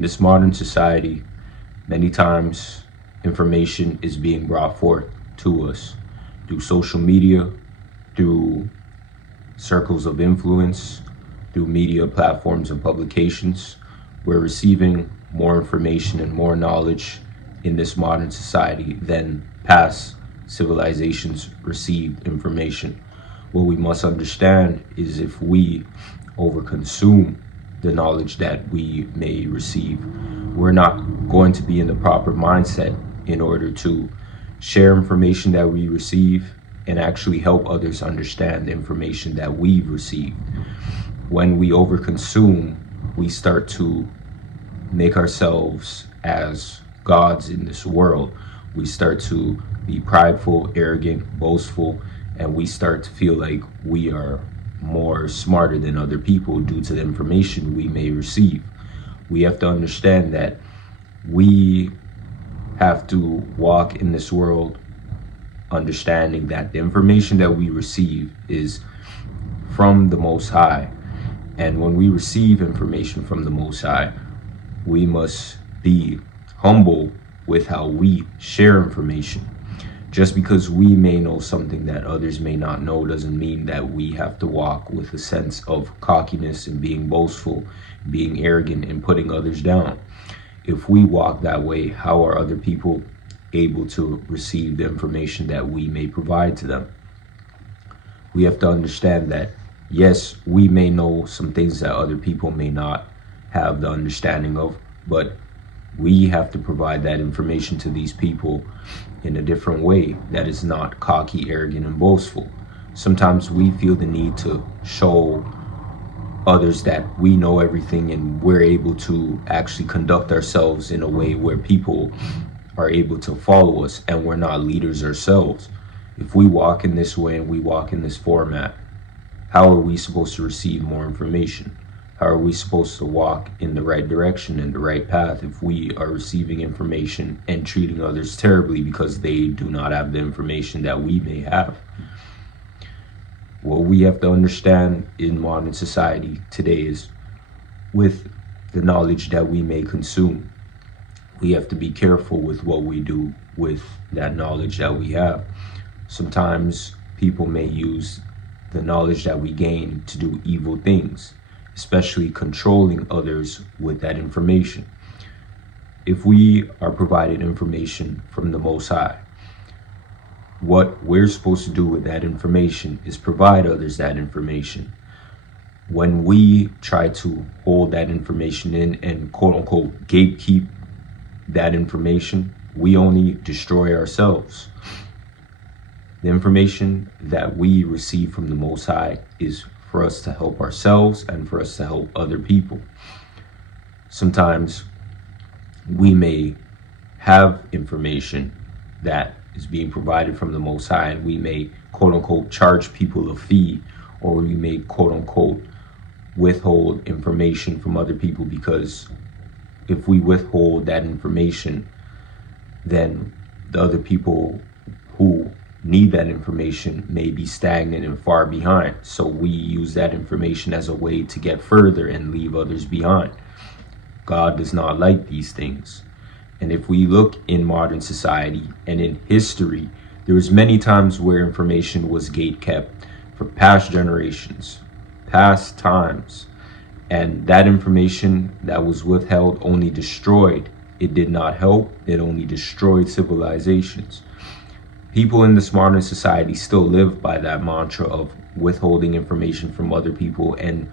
In this modern society, many times information is being brought forth to us through social media, through circles of influence, through media platforms and publications. We're receiving more information and more knowledge in this modern society than past civilizations received information. What we must understand is if we overconsume the knowledge that we may receive, we're not going to be in the proper mindset in order to share information that we receive and actually help others understand the information that we've received. When we overconsume, we start to make ourselves as gods in this world. We start to be prideful, arrogant, boastful, and we start to feel like we are more smarter than other people due to the information we may receive. We have to understand that we have to walk in this world understanding that the information that we receive is from the Most High. And when we receive information from the Most High, we must be humble with how we share information. Just because we may know something that others may not know doesn't mean that we have to walk with a sense of cockiness and being boastful, being arrogant and putting others down. If we walk that way, how are other people able to receive the information that we may provide to them? We have to understand that, yes, we may know some things that other people may not have the understanding of, but we have to provide that information to these people in a different way that is not cocky, arrogant, and boastful. Sometimes we feel the need to show others that we know everything and we're able to actually conduct ourselves in a way where people are able to follow us and we're not leaders ourselves. If we walk in this way and we walk in this format, how are we supposed to receive more information? How are we supposed to walk in the right direction and the right path if we are receiving information and treating others terribly because they do not have the information that we may have? What we have to understand in modern society today is with the knowledge that we may consume, we have to be careful with what we do with that knowledge that we have. Sometimes people may use the knowledge that we gain to do evil things, especially controlling others with that information. If we are provided information from the Most High, what we're supposed to do with that information is provide others that information. When we try to hold that information in and quote unquote gatekeep that information, we only destroy ourselves. The information that we receive from the Most High is for us to help ourselves and for us to help other people. Sometimes we may have information that is being provided from the Most High and we may quote unquote charge people a fee, or we may quote unquote withhold information from other people, because if we withhold that information, then the other people who need that information may be stagnant and far behind. So we use that information as a way to get further and leave others behind. God does not like these things. And if we look in modern society and in history, there was many times where information was gate kept for past generations, past times, and that information that was withheld only destroyed. It did not help, it only destroyed civilizations. People in this modern society still live by that mantra of withholding information from other people and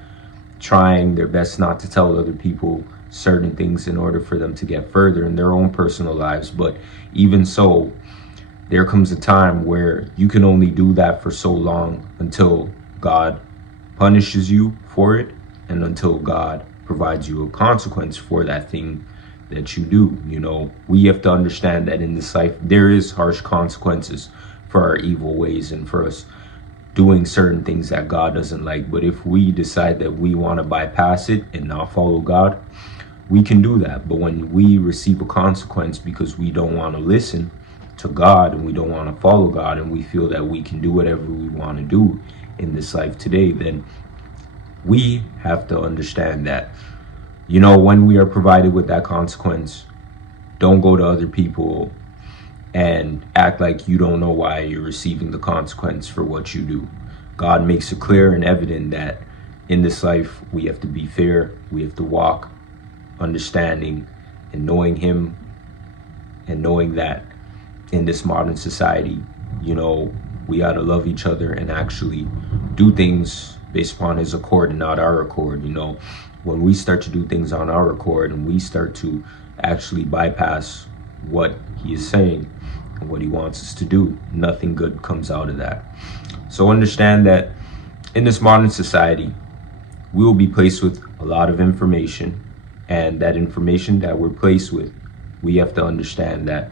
trying their best not to tell other people certain things in order for them to get further in their own personal lives. But even so, there comes a time where you can only do that for so long until God punishes you for it and until God provides you a consequence for that thing that you do. You know, we have to understand that in this life there is harsh consequences for our evil ways and for us doing certain things that God doesn't like. But if we decide that we want to bypass it and not follow God, we can do that. But when we receive a consequence because we don't want to listen to God and we don't want to follow God and we feel that we can do whatever we want to do in this life today, then we have to understand that You know, when we are provided with that consequence, don't go to other people and act like you don't know why you're receiving the consequence for what you do. God makes it clear and evident that in this life we have to be fair, we have to walk understanding and knowing Him, and knowing that in this modern society, you know, we ought to love each other and actually do things based upon His accord and not our accord. You know, when we start to do things on our accord and we start to actually bypass what He is saying and what He wants us to do, nothing good comes out of that. So understand that in this modern society, we will be placed with a lot of information, and that information that we're placed with, we have to understand that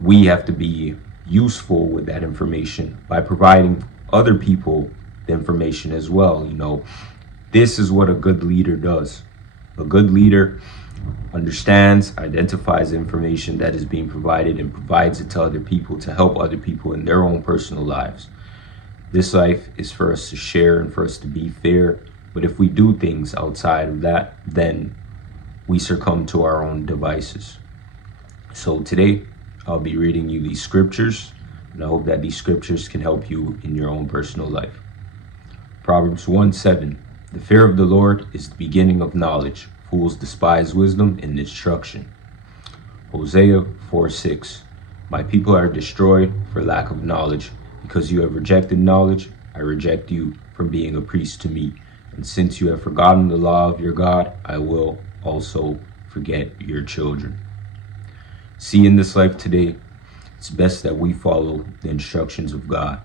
we have to be useful with that information by providing other people the information as well. You know, this is what a good leader does. A good leader understands, identifies information that is being provided and provides it to other people to help other people in their own personal lives. This life is for us to share and for us to be fair. But if we do things outside of that, then we succumb to our own devices. So today, I'll be reading you these scriptures, and I hope that these scriptures can help you in your own personal life. Proverbs 1:7. The fear of the Lord is the beginning of knowledge. Fools despise wisdom and instruction. Hosea 4:6. My people are destroyed for lack of knowledge. Because you have rejected knowledge, I reject you from being a priest to me. And since you have forgotten the law of your God, I will also forget your children. See, in this life today, it's best that we follow the instructions of God.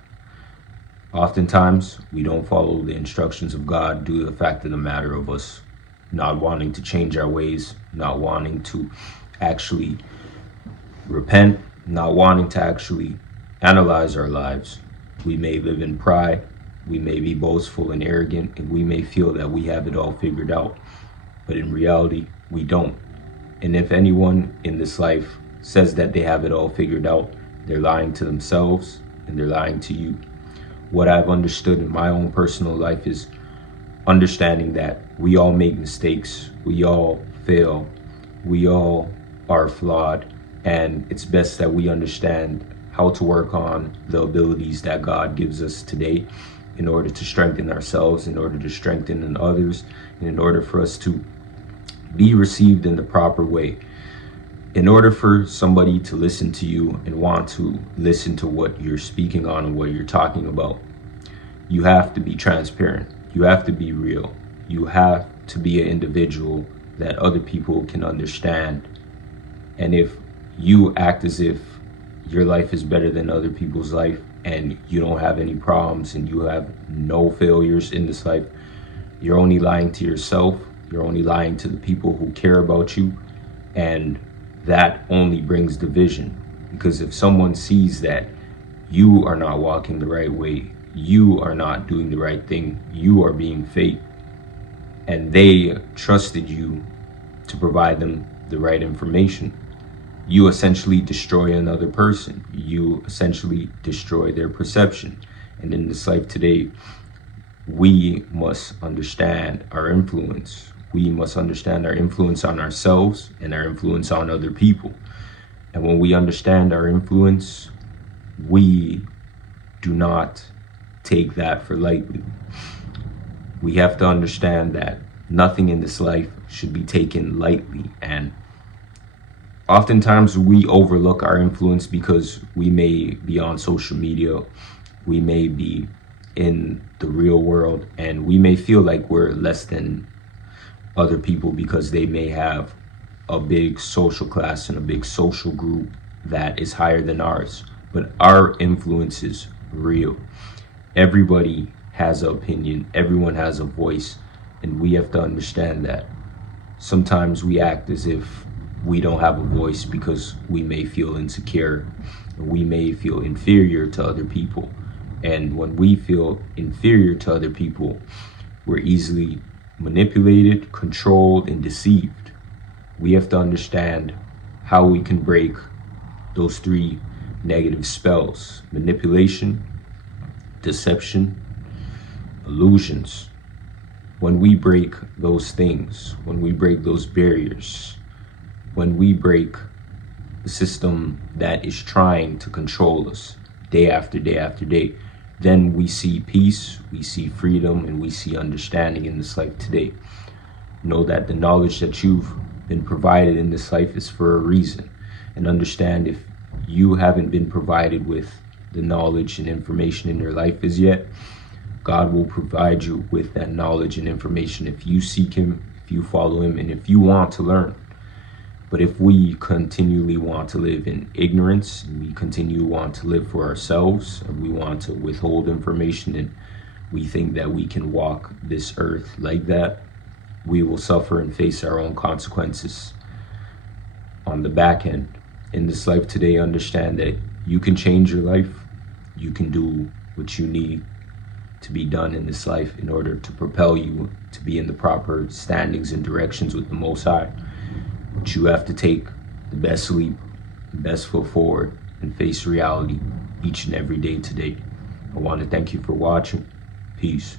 Oftentimes, we don't follow the instructions of God due to the fact of the matter of us not wanting to change our ways, not wanting to actually repent, not wanting to actually analyze our lives. We may live in pride, we may be boastful and arrogant, and we may feel that we have it all figured out. But in reality, we don't. And if anyone in this life says that they have it all figured out, they're lying to themselves and they're lying to you. What I've understood in my own personal life is understanding that we all make mistakes, we all fail, we all are flawed, and it's best that we understand how to work on the abilities that God gives us today in order to strengthen ourselves, in order to strengthen others, and in order for us to be received in the proper way. In order for somebody to listen to you and want to listen to what you're speaking on and what you're talking about, you have to be transparent. You have to be real. You have to be an individual that other people can understand. And if you act as if your life is better than other people's life and you don't have any problems and you have no failures in this life, you're only lying to yourself. You're only lying to the people who care about you, and that only brings division. Because if someone sees that you are not walking the right way, you are not doing the right thing, you are being fake, and they trusted you to provide them the right information, you essentially destroy another person. You essentially destroy their perception. And in this life today, we must understand our influence. We must understand our influence on ourselves and our influence on other people. And when we understand our influence, we do not take that for lightly. We have to understand that nothing in this life should be taken lightly. And oftentimes we overlook our influence because we may be on social media, we may be in the real world, and we may feel like we're less than other people because they may have a big social class and a big social group that is higher than ours. But our influence is real. Everybody has an opinion, everyone has a voice, and we have to understand that. Sometimes we act as if we don't have a voice because we may feel insecure, we may feel inferior to other people. And when we feel inferior to other people, we're easily manipulated, controlled, and deceived. We have to understand how we can break those three negative spells: manipulation, deception, illusions. when we break those things, when we break those barriers, when we break the system that is trying to control us day after day after day, then we see peace, we see freedom, and we see understanding in this life today. Know that the knowledge that you've been provided in this life is for a reason. And understand, if you haven't been provided with the knowledge and information in your life as yet, God will provide you with that knowledge and information if you seek him, if you follow him, and if you want to learn. But if we continually want to live in ignorance, and we continue to want to live for ourselves, and we want to withhold information, and we think that we can walk this earth like that, we will suffer and face our own consequences on the back end. In this life today, understand that you can change your life. You can do what you need to be done in this life in order to propel you to be in the proper standings and directions with the Most High. But you have to take the best leap, the best foot forward, and face reality each and every day today. I want to thank you for watching. Peace.